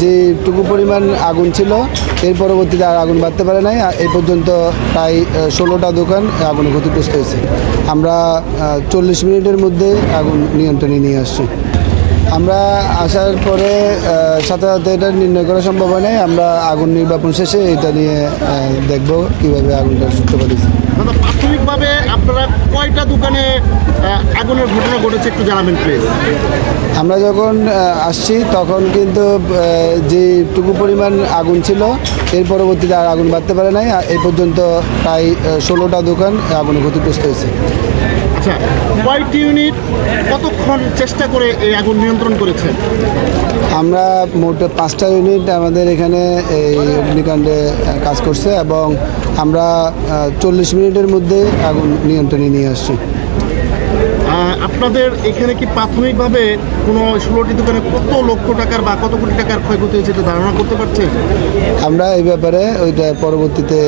যেটুকু পরিমাণ আগুন ছিল এর পরবর্তীতে আর আগুন বাড়তে পারে নাই। এই পর্যন্ত প্রায় 16টা দোকান আগুনে ক্ষতিগ্রস্ত হয়েছে। আমরা 40 মিনিটের মধ্যে আগুন নিয়ন্ত্রণে নিয়ে আসছি। আমরা আসার পরে সাথে সাথে এটা নির্ণয় করা সম্ভব হয় নাই। আমরা আগুন নির্বাপন শেষে এটা নিয়ে দেখব কীভাবে আগুনটা সূত্রপাত হয়েছে। প্রাথমিকভাবে আপনারা কয়টা দোকানে আগুনের ঘটনা ঘটেছে একটু জানাবেন প্লিজ। আমরা যখন আসছি তখন কিন্তু যেটুকু পরিমাণ আগুন ছিল এর পরবর্তীতে আর আগুন বাড়তে পারে নাই। এই পর্যন্ত প্রায় 16টা দোকান আগুনে ক্ষতিগ্রস্ত হয়েছে। আচ্ছা, কয়টি ইউনিট কতক্ষণ চেষ্টা করে এই আগুন নিয়ন্ত্রণ করেছেন? আমরা মোট 5টা ইউনিট আমাদের এখানে এই অগ্নিকাণ্ডে কাজ করছে এবং আমরা 40 মিনিটের মধ্যে আগুন নিয়ন্ত্রণে নিয়ে আসছি। আপনাদের এখানে কি প্রাথমিকভাবে কোনো 16টি দোকানে কত লক্ষ টাকার বা কত কোটি টাকার ক্ষয়ক্ষতি হয়েছে এটা ধারণা করতে পারছেন? আমরা এই ব্যাপারে ওইটা পরবর্তীতে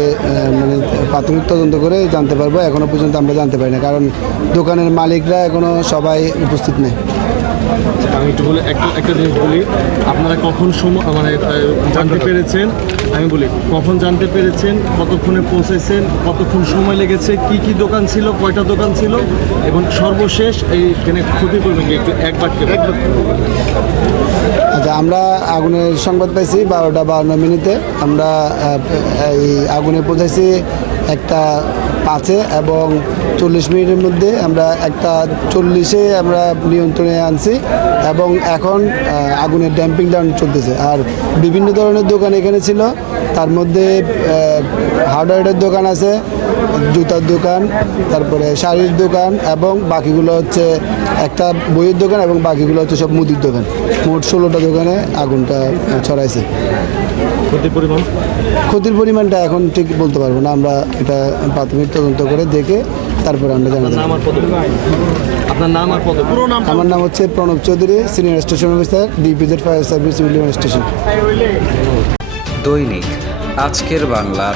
মানে প্রাথমিক তদন্ত করে জানতে পারবো। এখনও পর্যন্ত আমরা জানতে পারি না, কারণ দোকানের মালিকরা এখনও সবাই উপস্থিত নেই। আমি একটু বলি একটা জিনিস বলি, আপনারা কখন জানতে পেরেছেন? আমি বলি কখন জানতে পেরেছেন, কতক্ষণে পৌঁছেছেন, কতক্ষণ সময় লেগেছে, কি কি দোকান ছিল, কয়টা দোকান ছিল এবং সর্বশেষ এইখানে ক্ষতি করবে কি একটু এক বাক্যে। আচ্ছা, আমরা আগুনের সংবাদ পাইছি 12টা 52 মিনিটে। আমরা এই আগুনে পৌঁছাইছি 1টা 5-এ এবং 40 মিনিটের মধ্যে আমরা 1টা 40-এ আমরা নিয়ন্ত্রণে আনছি এবং এখন আগুনের ড্যাম্পিং ডাউন চলতেছে। আর বিভিন্ন ধরনের দোকান এখানে ছিল, তার মধ্যে হার্ডওয়্যারের দোকান আছে, জুতার দোকান, তারপরে শাড়ির দোকান এবং বাকিগুলো হচ্ছে একটা বইয়ের দোকান এবং বাকিগুলো হচ্ছে সব মুদির দোকান। মোট 16টা দোকানে আগুনটা ছড়াইছে। ক্ষতির পরিমাণটা এখন ঠিক বলতে পারবো না। আমরা এটা প্রাথমিক তদন্ত করে দেখে তারপরে আমরা জানাবো। আপনার নাম আর পদবি? আমার নাম হচ্ছে Pranab Chowdhury, senior station officer, DPZ fire service civil station. দৈনিক আজকের বাংলা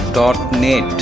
.net